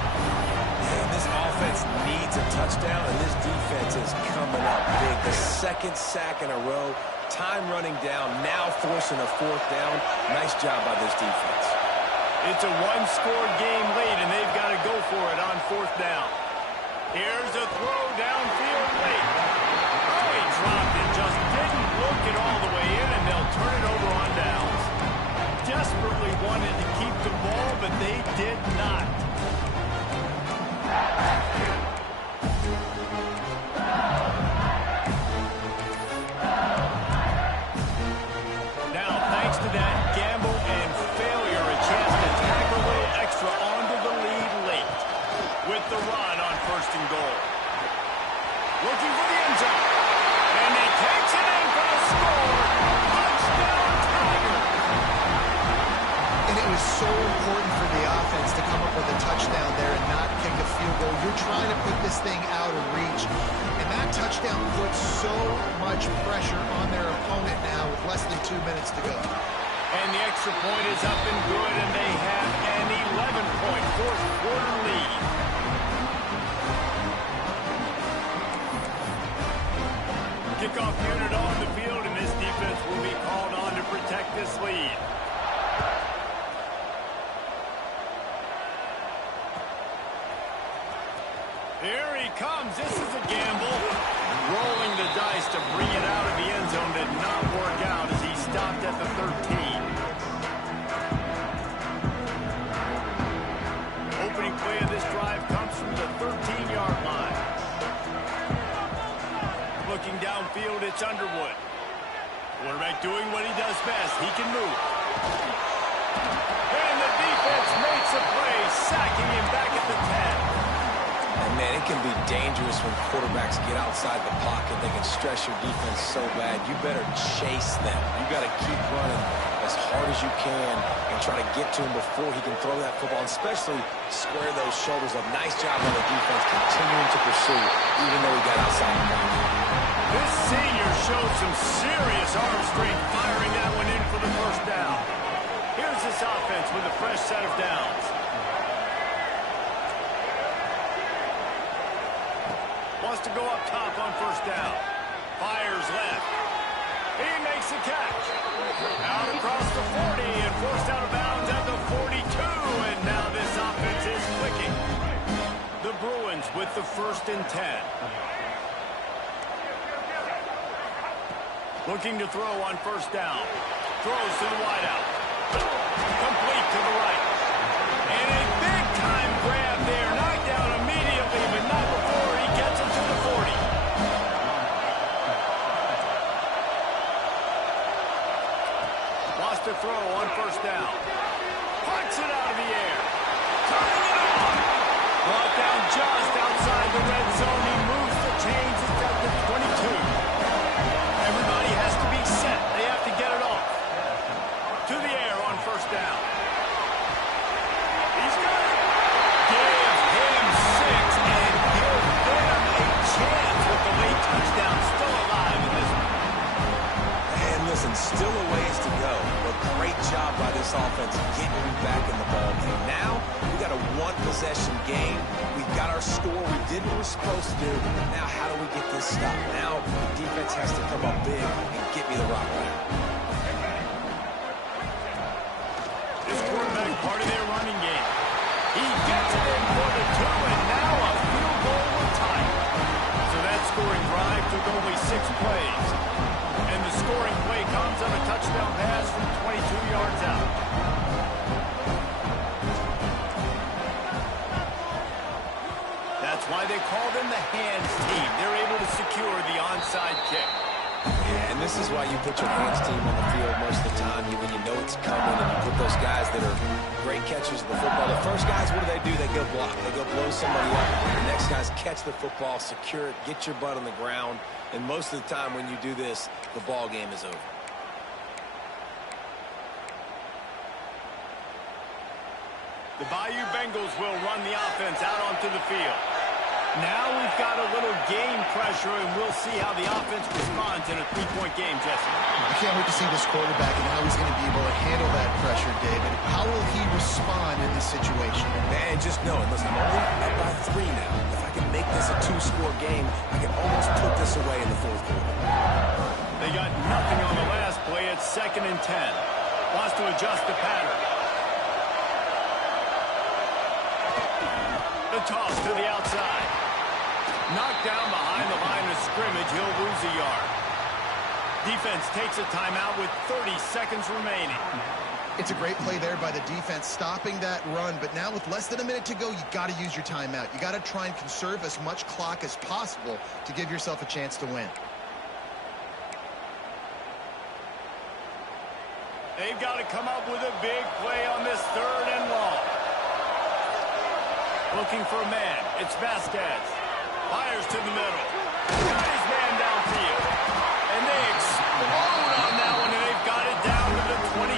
And this offense needs a touchdown, and this defense is coming up big. The 2nd sack in a row, time running down, now forcing a 4th down. Nice job by this defense. It's a one-score game late, and they've got to go for it on 4th down. Here's a throw downfield late. Oh, he dropped it, just didn't look it all the way in, and they'll turn it over on downs. Desperately wanted to keep the ball, but they did not. Now, thanks to that gamble and failure, a chance to tack a little extra onto the lead late with the run on 1st and goal. Looking for the end zone. And he takes it in for the score. Touchdown, Tiger. And it was so important for the offense to come up with a touchdown there and not kick a field goal. You're trying to put this thing out of reach. And that touchdown puts so much pressure on their opponent now with less than 2 minutes to go. And the extra point is up and good, and they have an 11-point 4th quarter lead. Kickoff unit on the field, and this defense will be called on to protect this lead. Here he comes. This is a gamble. Rolling the dice to bring it out of the end zone did not work out as he stopped at the 13. Opening play of this drive comes from the 13-yard line. Looking downfield, it's Underwood. Quarterback doing what he does best. He can move. And the defense makes a play, sacking him back at the 10. And man, it can be dangerous when quarterbacks get outside the pocket. They can stress your defense so bad. You better chase them. You got to keep running as hard as you can and try to get to him before he can throw that football, and especially square those shoulders up. Nice job on the defense continuing to pursue, even though he got outside the pocket. This senior showed some serious arm strength, firing that one in for the 1st down. Here's this offense with a fresh set of downs. Wants to go up top on 1st down. Fires left. He makes the catch. Out across the 40 and forced out of bounds at the 42. And now this offense is clicking. The Bruins with the 1st and 10. Looking to throw on 1st down. Throws to the wideout. Complete to the right. And a big-time grab there. Knocked down immediately, but not before he gets it to the 40. Lost a throw on 1st down. Punts it out of the air. Turning it on. Brought down just outside the red zone. He moves the chains. It's at the 22. Everybody has to be set. They have to get it off. To the air on first down. He's got it. Give him 6 and give them a chance with the late touchdown. Still alive in this one. And listen, still a ways to go. But great job by this offense getting you back in the ball game. Now, we got a one-possession game. We've got our score. We did what we're supposed to do. Now, how do we get this stopped? Now, the defense has to come up big and get me the rock back. This quarterback, part of their running game. He gets it in for the 2, and now a field goal will tie it. So that scoring drive took only 6 plays. And the scoring play comes on a touchdown pass from 22 yards out. That's why they call them the hands team. They're able to secure the onside kick. Yeah, and this is why you put your hands team on the field most of the time when you know it's coming, and you put those guys that are great catchers of the football. The first guys, what do? They go block. They go blow somebody up. The next guys catch the football, secure it, get your butt on the ground, and most of the time when you do this, the ball game is over. The Bayou Bengals will run the offense out onto the field. Now we've got a little game pressure, and we'll see how the offense responds in a 3-point game, Jesse. I can't wait to see this quarterback and how he's going to be able to handle that pressure, David. How will he respond in this situation? Man, just know it. Listen, I'm only up by 3 now. If I can make this a 2-score game, I can almost put this away in the 4th quarter. They got nothing on the last play. It's 2nd and 10. Wants to adjust the pattern. The toss to the outside. Knocked down behind the line of scrimmage. He'll lose a yard. Defense takes a timeout with 30 seconds remaining. It's a great play there by the defense, stopping that run. But now with less than a minute to go, you got to use your timeout. You got to try and conserve as much clock as possible to give yourself a chance to win. They've got to come up with a big play on this 3rd and long. Looking for a man. It's Vasquez. Fires to the middle. Got his man downfield. And they explode on that one, and they've got it down to the 22.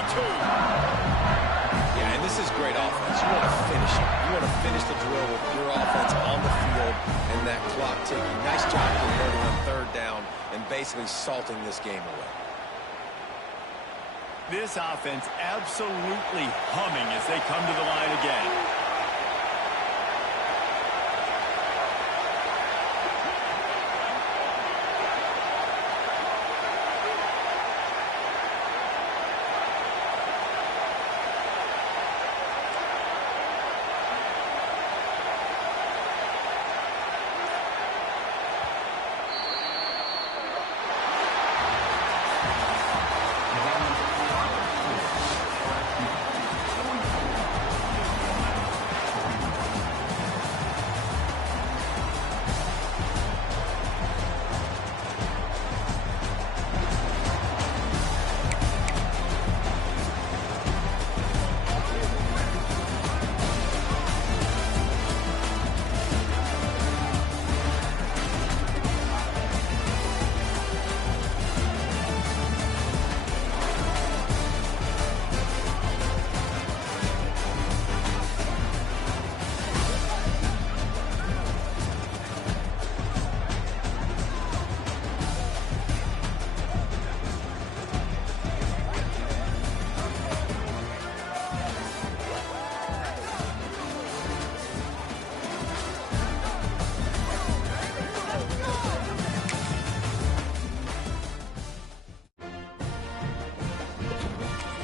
Yeah, and this is great offense. You want to finish it. You want to finish the drill with your offense on the field and that clock ticking. Nice job converting on 3rd down and basically salting this game away. This offense absolutely humming as they come to the line again.